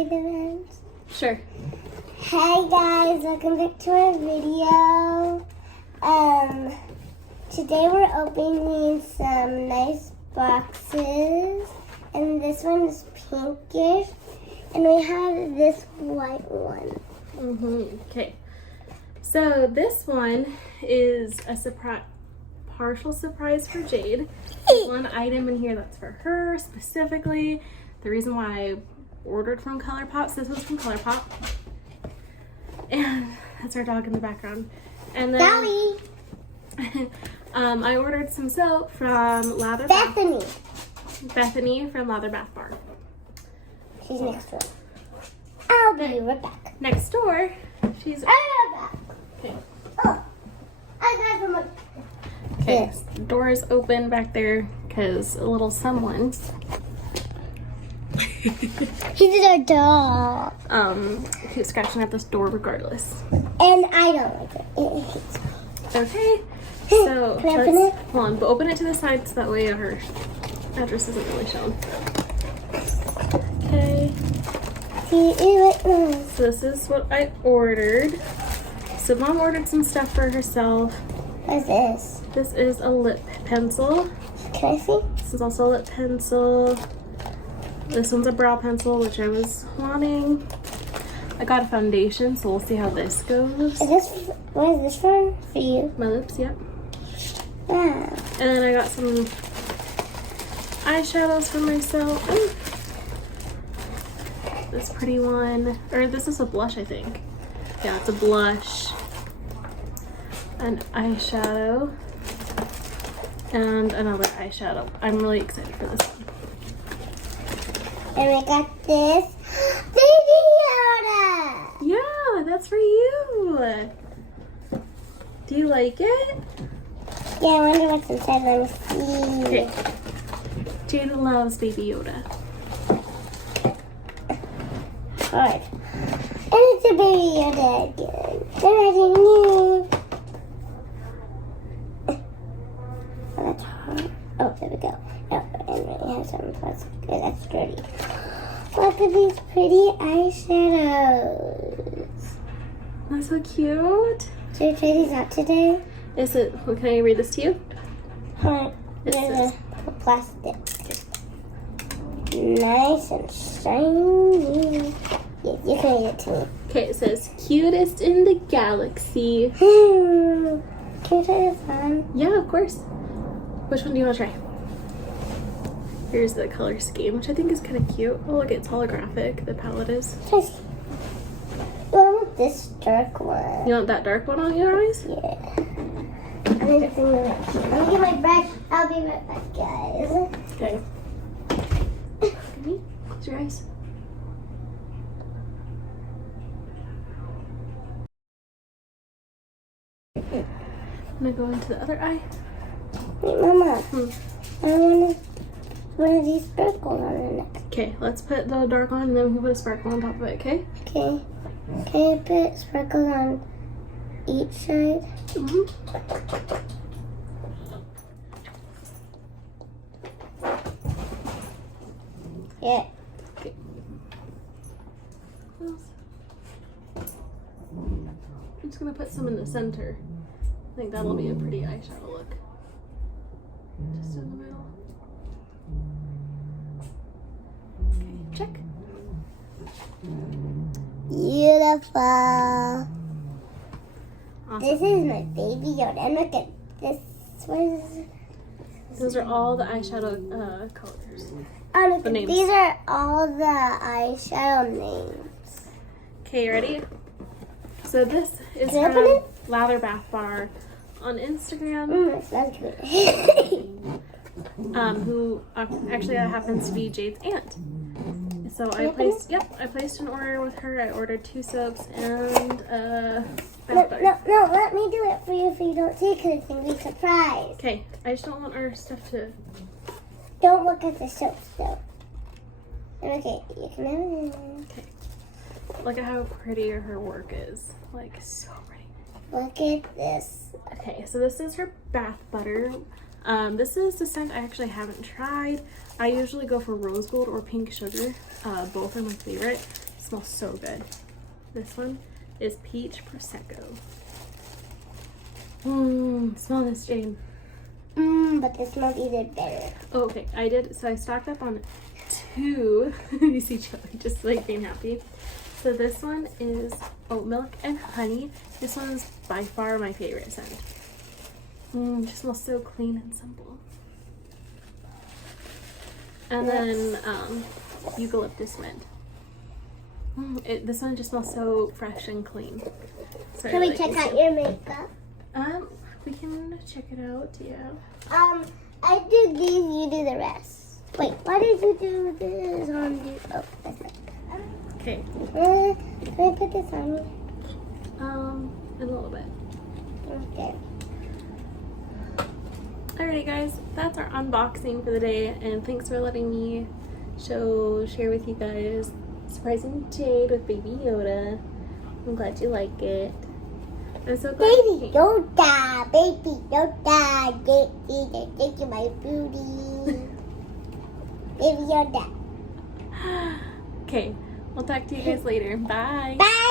say the names? Sure. Hey guys, welcome back to our video. Today we're opening some nice boxes, and this one is pinkish, and we have this white one. Okay. So this one is a partial surprise for Jade. There's one item in here that's for her specifically. The reason why I ordered from Colourpop, so this was from Colourpop. And that's our dog in the background. And then I ordered some soap from Lather Bethany from Lather Bath Bar. She's next door. I'll be right back. Next door, she's... I'll be right back. Okay. Oh, I got some. Okay, Yes. the door is open back there because a little someone... He's our dog. He was scratching at this door regardless. And I don't like it. It hates me. Okay, so Can I open it? hold on, but open it to the side so that way her address isn't really shown. Okay, See, so this is what I ordered. So Mom ordered some stuff for herself. what's this? This is a lip pencil. Can I see? This is also a lip pencil. This one's a brow pencil, which I was wanting. I got a foundation, so we'll see how this goes. What is this for? For you? My lips, yep. Wow. And then I got some eyeshadows for myself. Ooh. This pretty one. Or this is a blush, I think. Yeah, it's a blush. An eyeshadow. And another eyeshadow. I'm really excited for this one. And we got this Baby Yoda. Yeah, that's for you. Do you like it? Yeah, I wonder what's inside. Let me see. Okay. Jade loves Baby Yoda. Alright. And it's a Baby Yoda again. They're ready new. Oh, that's hard. Oh, there we go. Oh, and we have some plastic. Okay, that's dirty. Look at these pretty eyeshadows. That's so cute. Should we try these out today? Is it, well, can I read this to you? Alright, It there's says- a plastic. Nice and shiny. Yeah, you can read it to me. Okay, it says, cutest in the galaxy. Can you try this on? Yeah, of course. Which one do you want to try? Here's the color scheme, which I think is kind of cute. Oh, look, it's holographic, the palette is. Try. I want this dark one. You want that dark one on your eyes? Yeah. I need to clean it up. Let me get my brush. I'll be right back, guys. Okay. Look at me. Close your eyes. I'm gonna go into the other eye. Wait, Mama. Hmm. I want one of these sparkles on the neck. Okay, let's put the dark on and then we can put a sparkle on top of it, okay? Okay. Can I put sparkles on each side? Yeah. Okay. I'm just gonna put some in the center. I think that'll be a pretty eyeshadow look. Just in the middle. Okay, check. Beautiful. Awesome. This is my Baby Yoda. And look at this. What is this? Those are all the eyeshadow colors. Oh, look, The names. these are all the eyeshadow names. Okay, you ready? So this is Can I open from it? Lather Bath Bar on Instagram. It smells good. Who actually that happens to be Jade's aunt. So Can I I open placed an order with her. I ordered 2 soaps and bath No, butter. no, let me do it for you if you don't see, because it's going to be a surprise. Okay, I just don't want our stuff to. Don't look at the soaps, though. Okay, you can have it. Okay, look at how pretty her work is. Like so pretty. Look at this. Okay, so this is her bath butter. This is the scent I actually haven't tried. I usually go for rose gold or pink sugar. Both are my favorite. smells so good. This one is Peach Prosecco. Smell this, Jade. But this smells even better. Oh, okay, so I stocked up on 2. You see Joey just like being happy. So this one is oat milk and honey. This one's by far my favorite scent. Just smells so clean and simple. And then eucalyptus mint. This one just smells so fresh and clean. So Can we check out your makeup? We can check it out, yeah. I do these, you do the rest. Wait, why did you do this on you? Oh, that's it. Okay. Can I put this on me? In a little bit. Okay. Alrighty guys, that's our unboxing for the day, and thanks for letting me share with you guys Surprising Jade with Baby Yoda. I'm glad you like it. I'm so glad Baby Yoda, Baby Yoda, thank you, my booty. Baby Yoda. Okay, we'll talk to you guys later. Bye. Bye.